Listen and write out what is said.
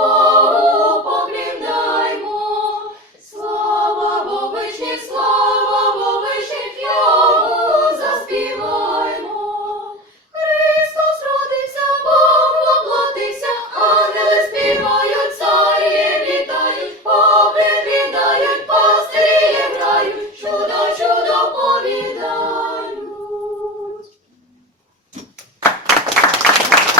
Oh.